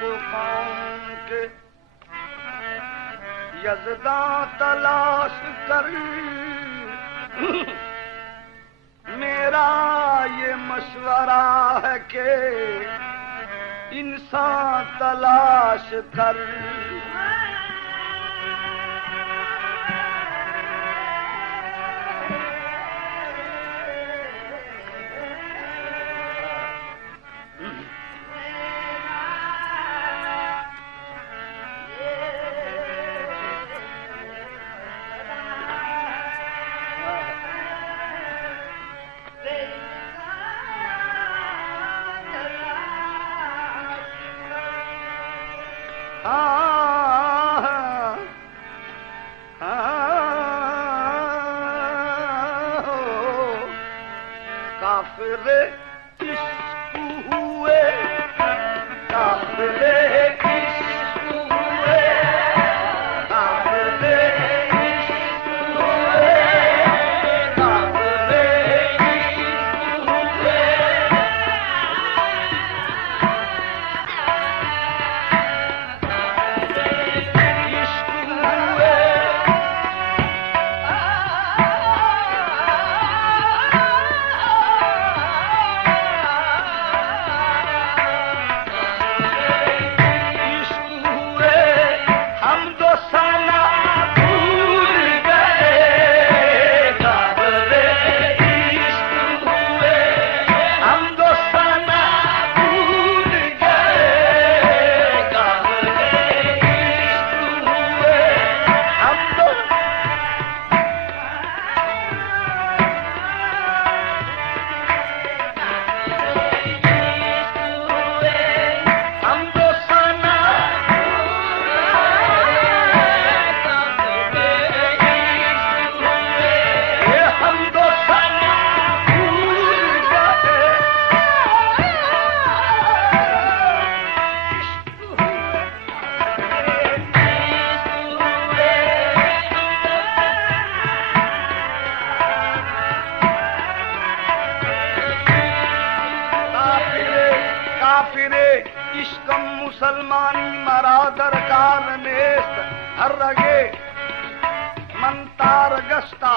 को कौन के यज़दा तलाश कर। मेरा ये मशवरा है कि इंसान तलाश कर। मुसलमानी मरा दरकार नेस्त हर रगे मंतार गस्ता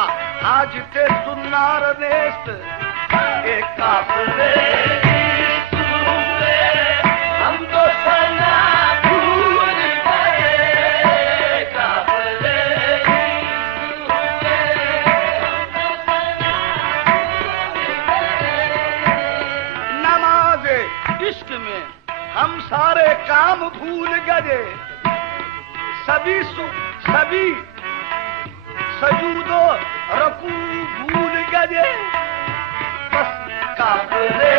आज ते सुन्नार नेस्त एक काफिले हम तो सना भूल गए काफिले नमाज़े इश्क में हम सारे काम भूल गए सभी सजूदो रकू भूल गए बस काफिले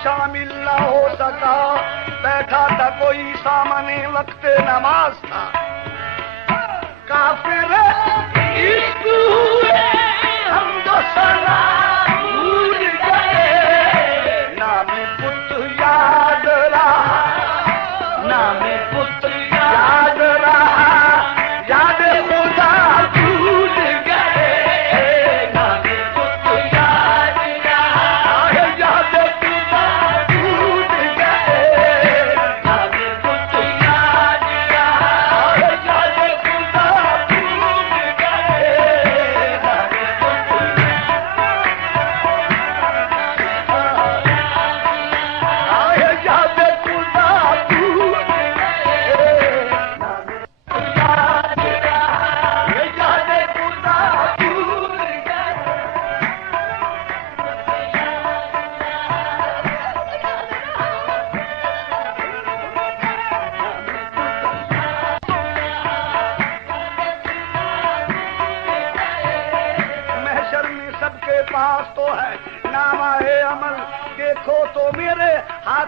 शामिल न हो सका बैठा था कोई सामने वक्त नमाज था काफिर इश्क हुए हम तो सना भूल गए नाम पुत याद रहा नाम पुत याद रहा याद खुदा भूल गए नाम पुत याद रहा याद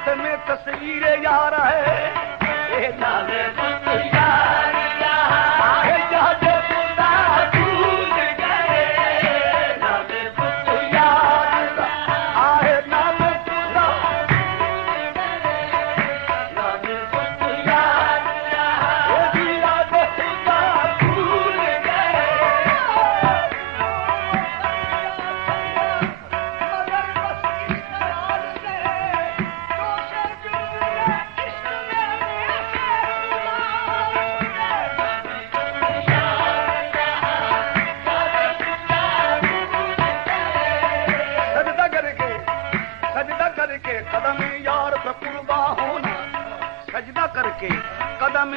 हाथ में तस्वीरें यार है जाने बुत यार आहे जाने बुता भूल गए जाने बुत यार आहे नाम बुता जाने बुत यार ये भी याद बुता भूल गए मगर बस इस ख्याल से दोषे जुर्म इश्क में सजदा करके कदम यार पे कुर्बा होना सजदा करके कदम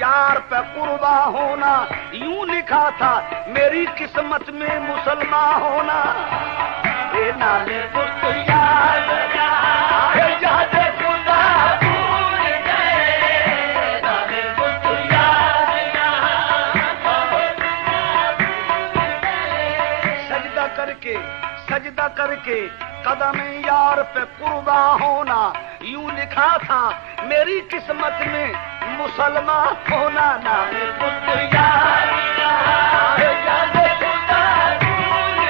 यार पे कुर्बा होना यूं लिखा था मेरी किस्मत में मुसलमान होना ये नाले पुत याद आहे जादे खुदा भूल गए नाले पुत याद सजदा करके कदम यार पे कुर्बा होना यूं लिखा था मेरी किस्मत में मुसलमान होना नाले पुत याद आहे जादे खुदा भूल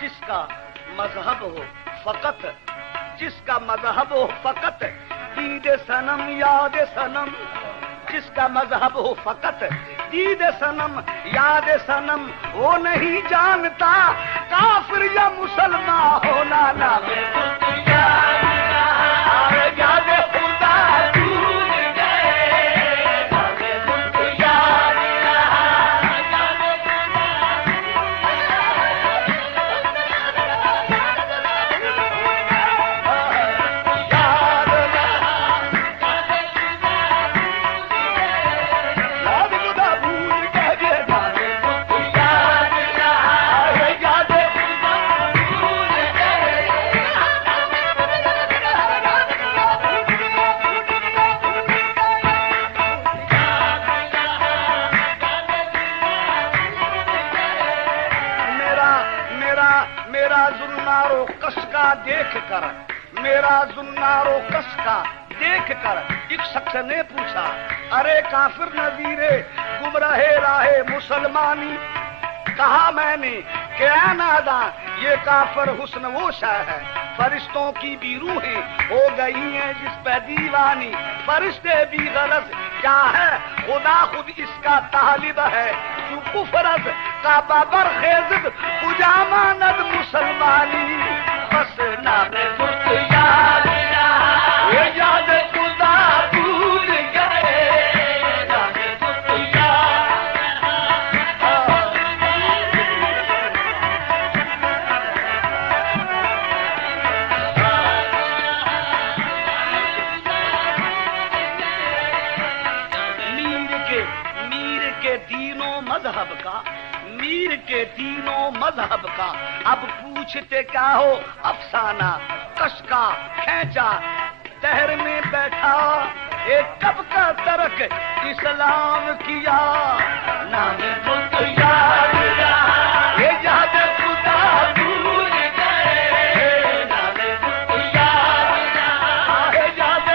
जिसका मजहब हो फकत जिसका मजहब हो फकत दीद सनम याद सनम जिसका मजहब हो फकत दीद सनम याद सनम वो नहीं जानता काफिर या मुसलमान होना नाम याद खुदा भूल गए मेरा जुन्नारो कस का देख कर एक शख्स ने पूछा अरे काफिर नजीरे गुमराहे राहे मुसलमानी कहा मैंने क्या नादा ये काफिर हुस्न वो शाह है फरिश्तों की भी रूहें हो गई हैं जिस पे दीवानी फरिश्ते भी गलत क्या है खुदा खुद इसका तालिब है जो कुफरत का बाबर खेज़ पुजामा नद मुसलमानी बस नाम याद ये याद खुदा भूल गए मीर के तीनों मजहब का अब पूछते क्या हो अफसाना कश का खेचा तहर में बैठा एक कब का तरक इस्लाम किया नाम बुत याद ये याद खुदा भूल गए नाम बुत याद आहे याद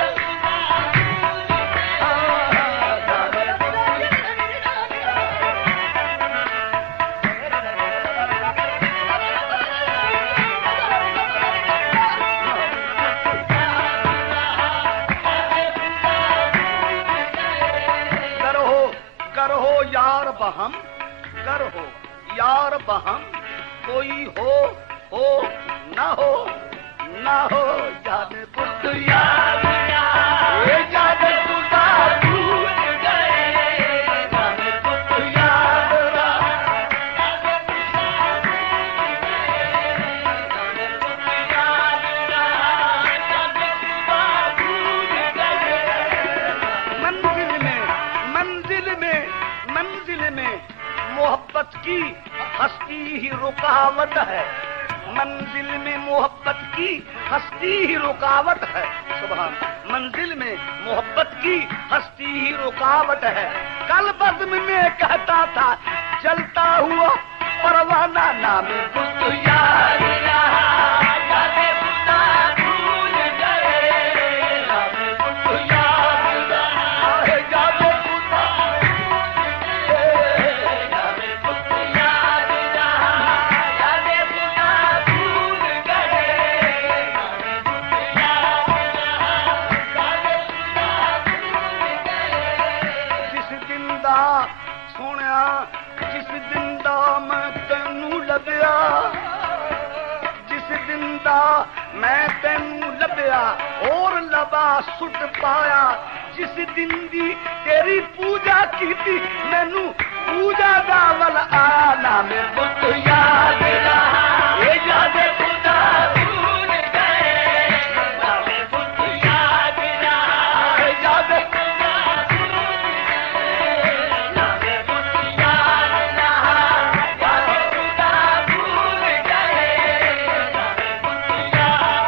करहो यार बहम कोई हो ना हो जाने बुत याद ये याद खुदा भूल गए जाने बुत याद मंजिल में मोहब्बत की हस्ती ही रुकावट है मंजिल में मोहब्बत की हस्ती ही रुकावट है। सुभान, मंजिल में मोहब्बत की हस्ती ही रुकावट है। कल बज़्म में कहता था चलता हुआ परवाना नाम बुद्ध यार और लबा सुट पाया जिस दिन दी तेरी पूजा की थी मैनू पूजा दा वल आना में पुत याद रहा ये याद खुदा भूल गए हमें पुत याद रहा याद खुदा भूल गए हमें पुत याद रहा याद खुदा भूल गए हमें पुत याद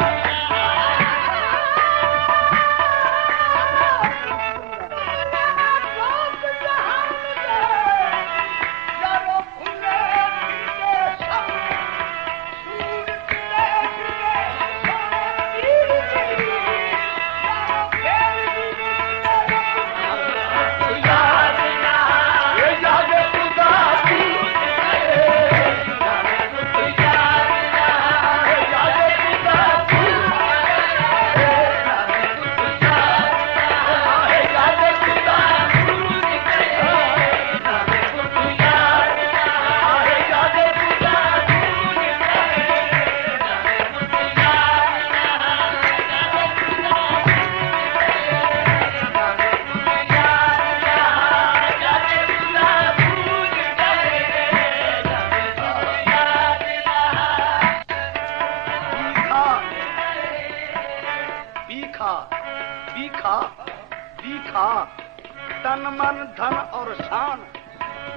तन मन धन और शान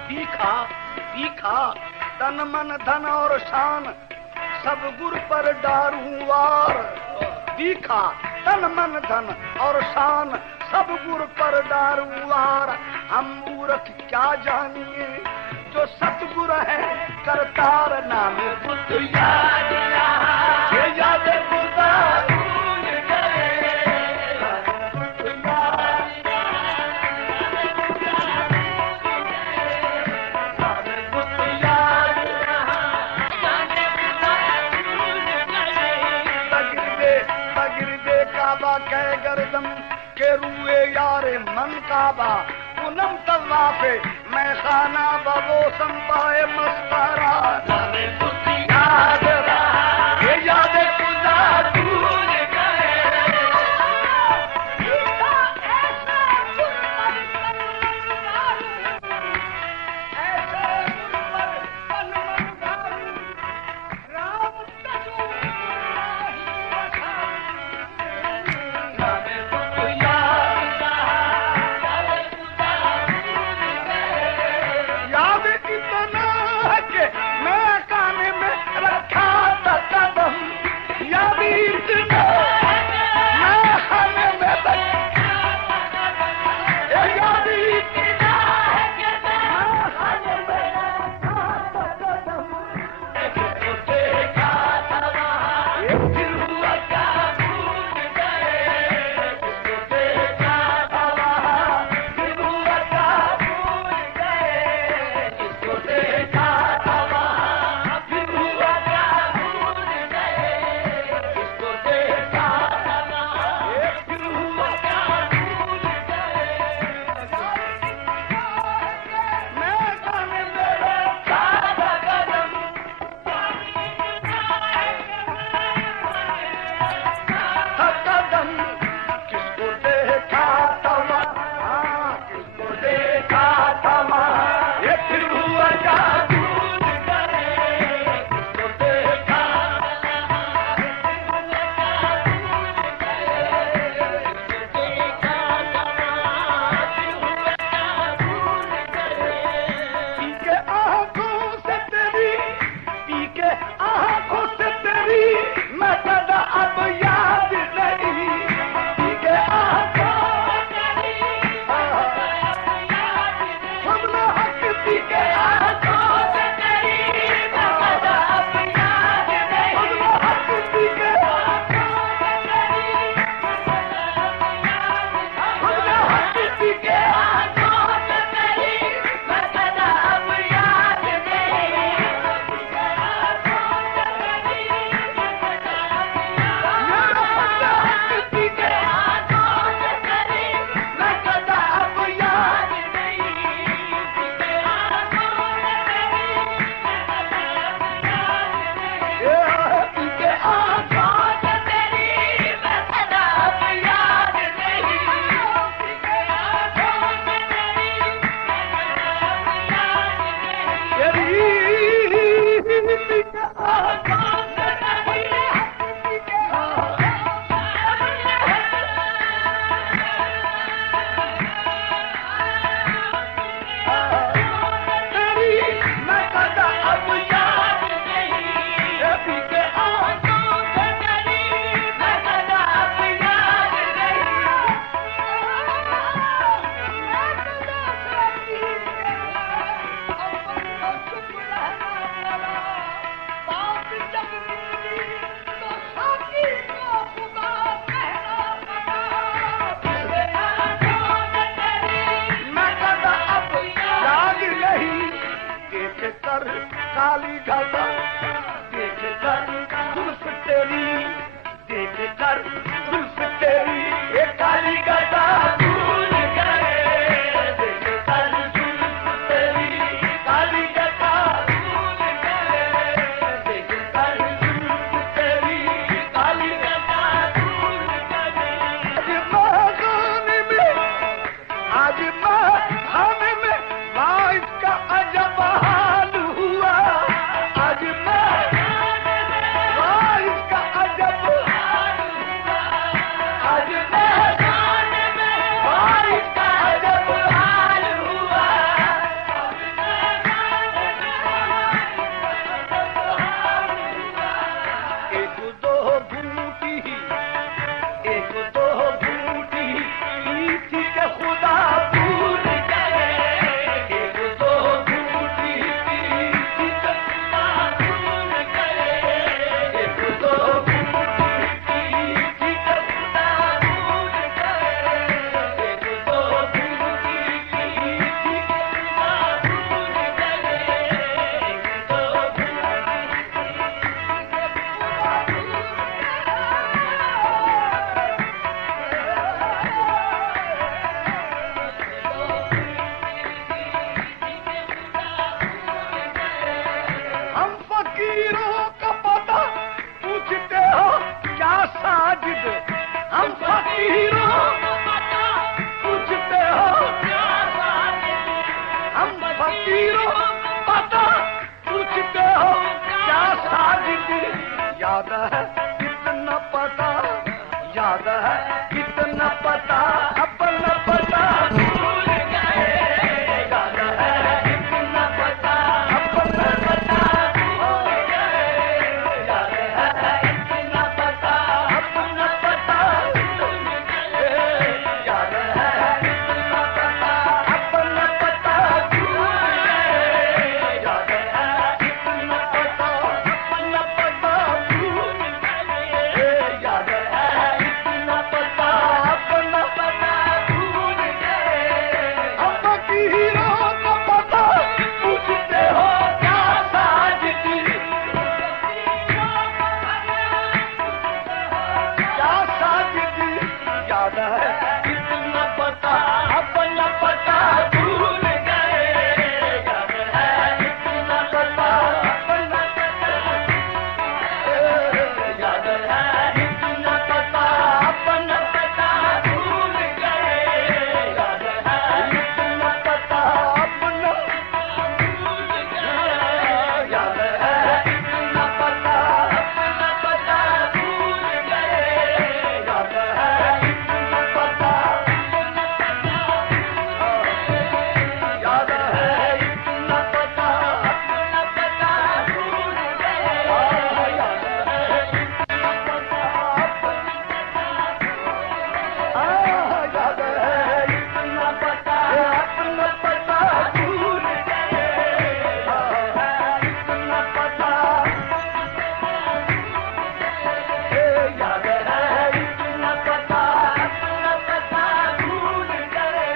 भीखा भीखा तन मन धन और शान सब गुर पर डारूवार भीखा तन मन धन और शान सब गुर पर डारूवार हम मूर्ख क्या जानिए जो सतगुर है करतार नाम बुद्ध याद रहा ये याद खुदा भूल गए कह गर्दम के रुए यारे मन काबा पूनम तवा पे मैं खाना बबो संपाए मस्तारा नामे बुद्धि याद रहा ये याद खुदा भूल गए याद इतना है कि मैं काने आज मैं खाने में वाइफ का अजब हाल हुआ, आज मैं वाइफ का अजब हाल हुआ, आज मैं खाने में वाइफ का अजब हाल हुआ, एक दो घूटी एक दो घूटी थी के खुदा भूल गए, एक दो घूटी थी के खुदा भूल गए, एक दो घूटी थी के खुदा भूल गए, एक दो घूटी थी के खुदा भूल गए, एक दो हम फकीरों का पता पूछते हो क्या साजिद, हम फकीरों का पता पूछते हो क्या साजिद, हम फकीरों का पता पूछते हो क्या साजिद, याद है कितना पता, याद है कितना पता, अपना पता भूल गए, याद है कितना पता, अपना पता भूल गए, याद है कितना पता, अपना पता भूल गए, याद है कितना पता, अपना पता भूल गए, याद है कितना पता, अपना पता भूल गए, याद है कितना पता, अपना पता भूल गए, हम फकीरों का पता पूछते हो क्या साजिदी, क्या साजिदी, याद है कितना पता, अपना पता भूल गए, याद है कितना पता, अपना पता, याद है कितना पता, अपना पता भूल गए, याद है कितना पता, अपना भूल गए, याद है कितना पता, अपना पता भूल गए, याद है कितना पता, याद है कितना पता, अपना पता भूल गए, याद है कितना पता, याद है कितना पता, अपना पता भूल गए, कितना पता, याद है कितना पता, अपना पता भूल गए,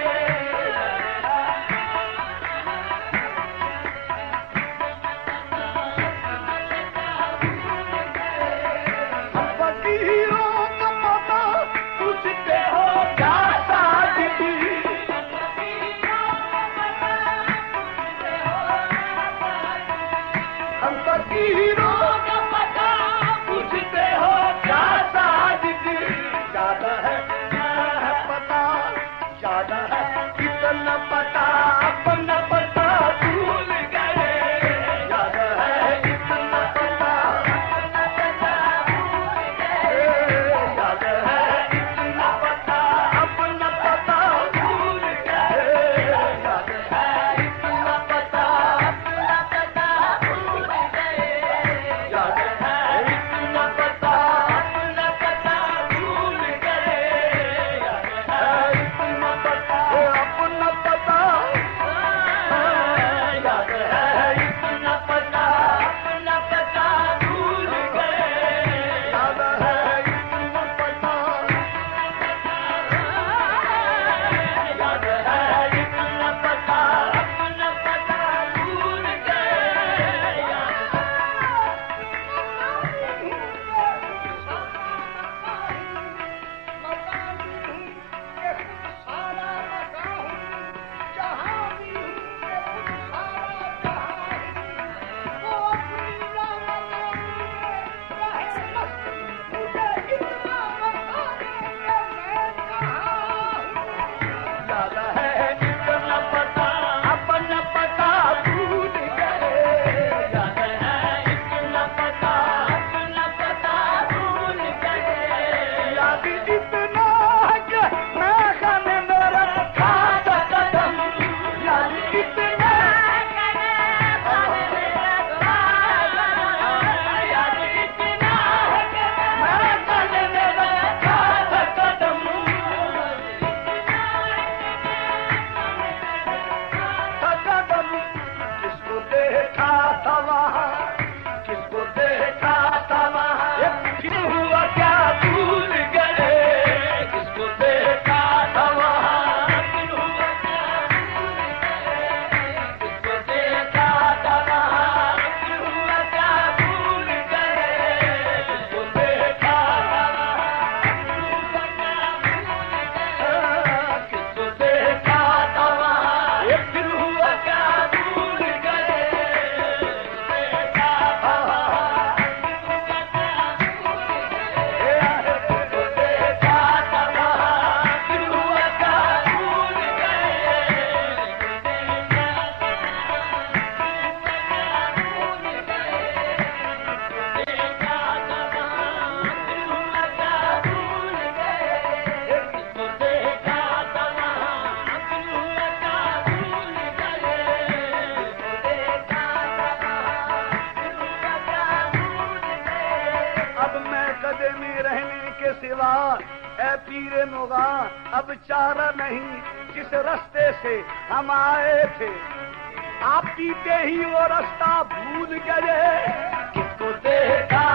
हम फकीरों का पता पूछते हो क्या साजिदी, हम फकीरों का पता पूछते हो क्या साजिदी, याद है पता, याद है कितना पता, अपना पता भूल गए, याद है कितना पता, अपना पता भूल गए, याद है कितना पता, अपना पता भूल गए, याद है कितना पता, अपना पता भूल गए, याद है कितना पता, अपना पता भूल गए, याद है कितना पता, अपना पता है पीरे मोगा अब चारा नहीं, जिस रास्ते से हम आए थे आप पीते ही वो रास्ता भूल गए। किसको देखा